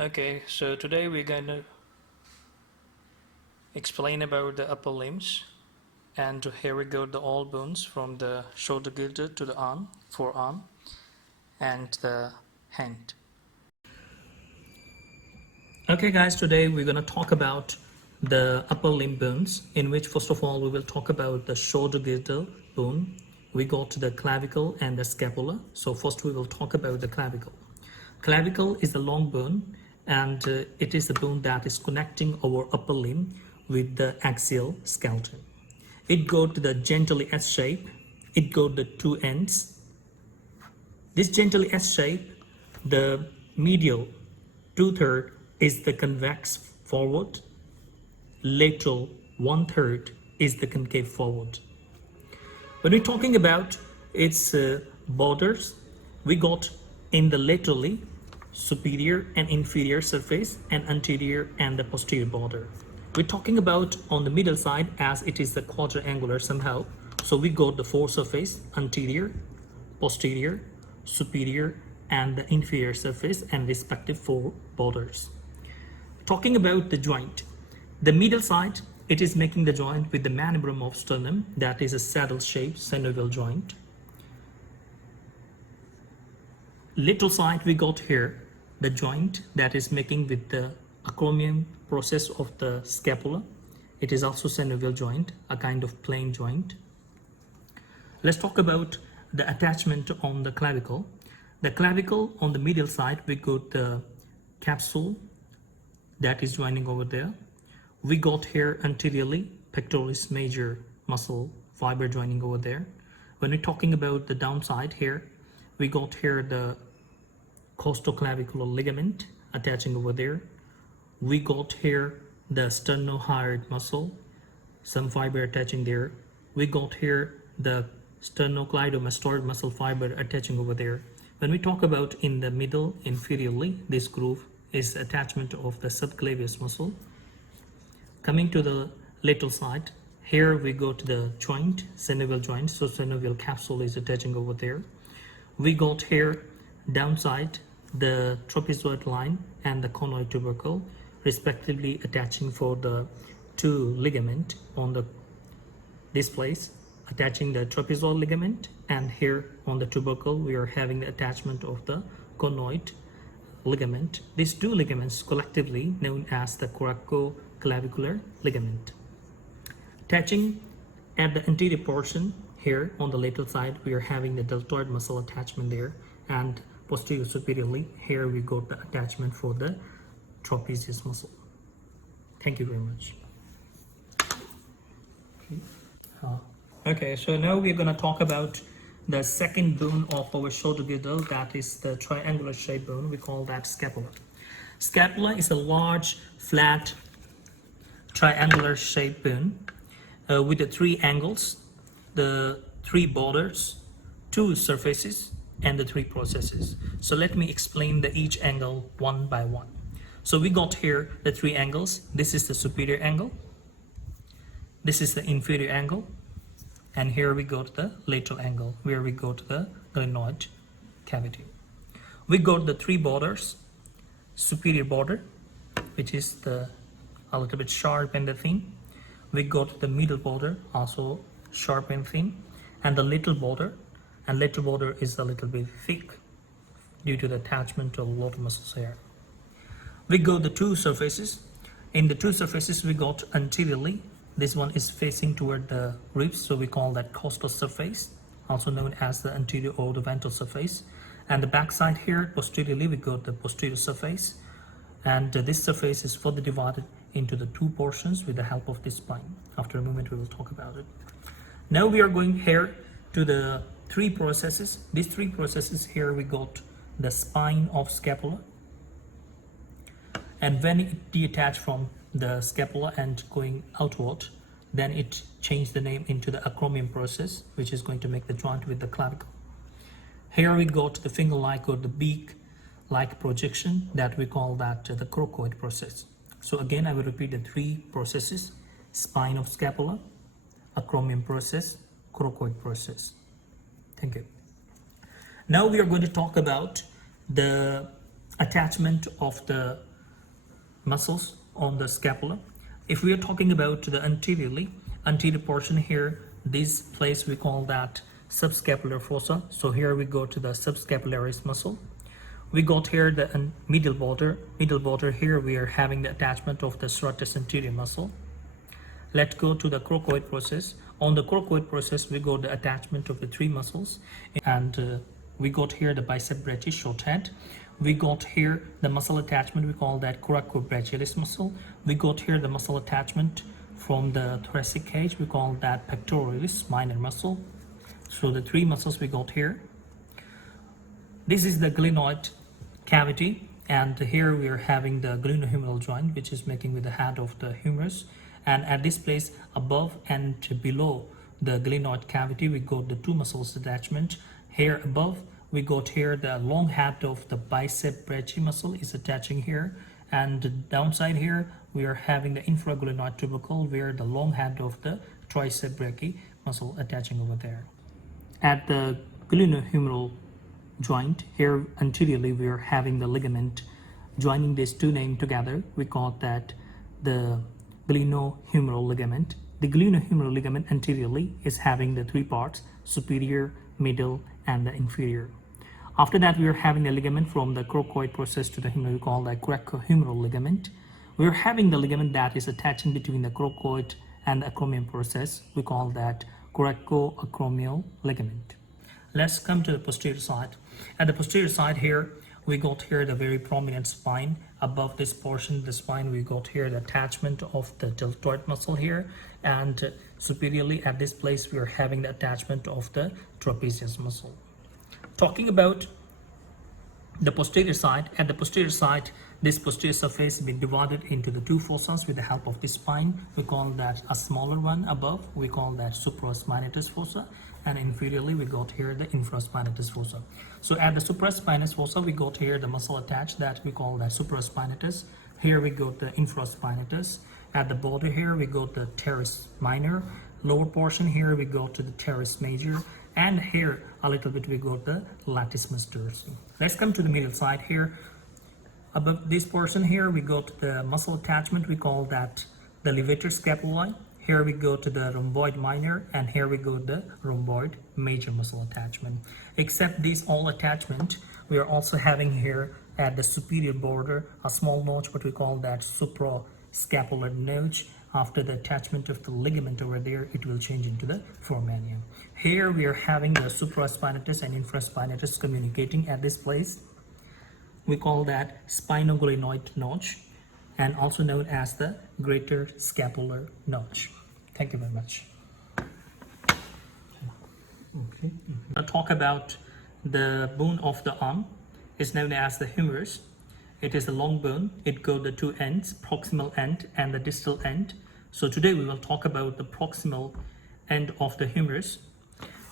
Okay, so today we're going to explain about the upper limbs, and here we go, the all bones from the shoulder girdle to the arm, forearm, and the hand. Okay guys, today we're going to talk about the upper limb bones, in which first of all we will talk about the shoulder girdle bone. We got the clavicle and the scapula. So first we will talk about the clavicle. Clavicle is the long bone, and it is the bone that is connecting our upper limb with the axial skeleton. It goes to the gently S shape. It goes the two ends. This gently S shape, the medial 2/3 is the convex forward. Lateral 1/3 is the concave forward. When we're talking about its borders, we got in the laterally superior and inferior surface, and anterior and the posterior border. We're talking about on the middle side, as it is the quadrangular somehow. So we got the four surface: anterior, posterior, superior, and the inferior surface, and respective four borders. Talking about the joint, the middle side, it is making the joint with the manubrium of sternum, that is a saddle-shaped synovial joint. Little side, we got here the joint that is making with the acromion process of the scapula. It is also synovial joint, a kind of plain joint. Let's talk about the attachment on the clavicle. The clavicle on the medial side, we got the capsule that is joining over there. We got here anteriorly pectoralis major muscle fiber joining over there. When we're talking about the downside here, we got here the costoclavicular ligament attaching over there. We got here the sternohyoid muscle, some fiber attaching there. We got here the sternocleidomastoid muscle fiber attaching over there. When we talk about in the middle inferiorly, this groove is attachment of the subclavius muscle. Coming to the lateral side, here we go to the joint, synovial joint, so synovial capsule is attaching over there. We got here downside the trapezoid line and the conoid tubercle, respectively attaching for the two ligament on this place, attaching the trapezoid ligament, and here on the tubercle we are having the attachment of the conoid ligament. These two ligaments collectively known as the coracoclavicular ligament. Attaching at the anterior portion here on the lateral side, we are having the deltoid muscle attachment there, and posterior superiorly here we got the attachment for the trapezius muscle. Thank you very much. Okay, so now we're going to talk about the second bone of our shoulder girdle, that is the triangular shaped bone. We call that scapula. Scapula is a large, flat, triangular shaped bone with the three angles, the three borders, two surfaces, and the three processes. So let me explain each angle one by one. So we got here the three angles. This is the superior angle, this is the inferior angle, and here we go to the lateral angle where we go to the glenoid cavity. We got the three borders: superior border, which is a little bit sharp and thin. We got the middle border, also sharp and thin, and the lateral border. And lateral border is a little bit thick due to the attachment of a lot of muscles here. We got the two surfaces. In the two surfaces, we got anteriorly. This one is facing toward the ribs, so we call that costal surface, also known as the anterior or the ventral surface. And the back side here, posteriorly, we got the posterior surface. And this surface is further divided into the two portions with the help of this spine. After a moment, we will talk about it. Now we are going here to the three processes. These three processes here, we got the spine of scapula, and when it detached from the scapula and going outward, then it changed the name into the acromion process, which is going to make the joint with the clavicle. Here we got the finger-like or the beak-like projection that we call that the coracoid process. So again, I will repeat the three processes: spine of scapula, acromion process, coracoid process. Thank you. Now we are going to talk about the attachment of the muscles on the scapula. If we are talking about the anterior portion here, this place we call that subscapular fossa. So here we go to the subscapularis muscle. We got here the medial border. Medial border here we are having the attachment of the serratus anterior muscle. Let's go to the crocoid process. On the crocoid process, we got the attachment of the three muscles, and we got here the bicep brachii, short head. We got here the muscle attachment, we call that coracobrachialis muscle. We got here the muscle attachment from the thoracic cage, we call that pectoralis minor muscle. So the three muscles we got here. This is the glenoid cavity, and here we are having the glenohumeral joint, which is making with the head of the humerus. And at this place above and below the glenoid cavity, we got the two muscles attachment. Here above we got here the long head of the bicep brachii muscle is attaching here, and downside here we are having the infraglenoid tubercle where the long head of the tricep brachii muscle attaching over there. At the glenohumeral joint here anteriorly we are having the ligament joining these two names together. We call that the glenohumeral ligament. The glenohumeral ligament anteriorly is having the three parts: superior, middle, and the inferior. After that, we are having the ligament from the crocoid process to the humerus. We call that coracohumeral ligament. We are having the ligament that is attaching between the crocoid and the acromion process. We call that coracoacromial ligament. Let's come to the posterior side. At the posterior side here, we got here the very prominent spine. Above this portion, the spine, we got here the attachment of the deltoid muscle here, and superiorly at this place, we are having the attachment of the trapezius muscle. Talking about the posterior side, at the posterior side, this posterior surface has been divided into the two fossas with the help of the spine. We call that a smaller one above, we call that supraspinatus fossa, and inferiorly we got here the infraspinatus fossa. So at the supraspinatus fossa, we got here the muscle attached that we call that supraspinatus. Here we got the infraspinatus. At the border here, we got the teres minor. Lower portion here, we go to the teres major. And here a little bit we got the latissimus dorsi. Let's come to the middle side here. Above this portion here, we got the muscle attachment. We call that the levator scapulae. Here we go to the rhomboid minor, and here we go the rhomboid major muscle attachment. Except these all attachment, we are also having here at the superior border a small notch, what we call that suprascapular notch. After the attachment of the ligament over there, it will change into the foramina. Here we are having the supraspinatus and infraspinatus communicating at this place. We call that spinoglenoid notch, and also known as the greater scapular notch. Thank you very much. Okay. I'll talk about the bone of the arm. It's known as the humerus. It is a long bone. It goes the two ends, proximal end and the distal end. So today we will talk about the proximal end of the humerus.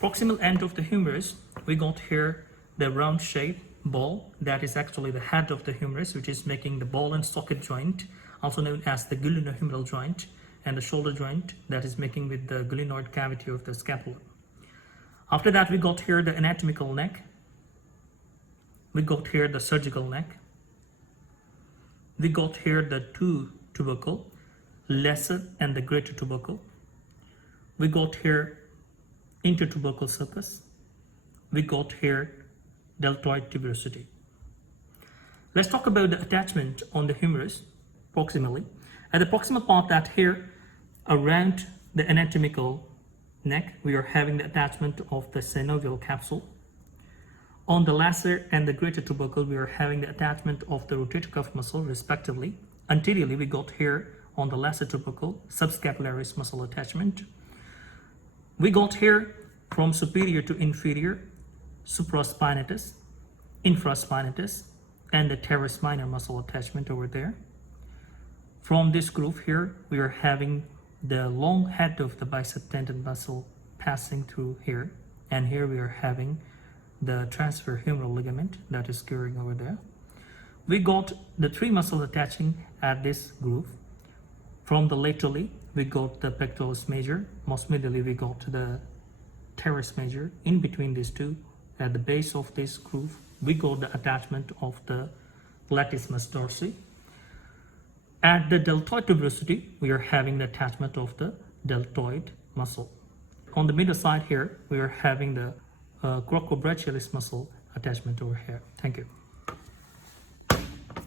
Proximal end of the humerus, we got here the round shape ball that is actually the head of the humerus, which is making the ball and socket joint, also known as the glenohumeral joint, and the shoulder joint that is making with the glenoid cavity of the scapula. After that, we got here the anatomical neck. We got here the surgical neck. We got here the two tubercle, lesser and the greater tubercle. We got here intertubercle sulcus. We got here deltoid tuberosity. Let's talk about the attachment on the humerus proximally. At the proximal part, that here around the anatomical neck, we are having the attachment of the synovial capsule. On the lesser and the greater tubercle, we are having the attachment of the rotator cuff muscle respectively. Anteriorly, we got here on the lesser tubercle subscapularis muscle attachment. We got here from superior to inferior supraspinatus, infraspinatus, and the teres minor muscle attachment over there. From this groove here, we are having the long head of the bicep tendon muscle passing through here, and here we are having the transverse humeral ligament that is carrying over there. We got the three muscles attaching at this groove. From the laterally, we got the pectoralis major. Most medially, we got the teres major. In between these two, at the base of this groove, we got the attachment of the latissimus dorsi. At the deltoid tuberosity, we are having the attachment of the deltoid muscle. On the middle side here, we are having the coracobrachialis muscle attachment over here. Thank you.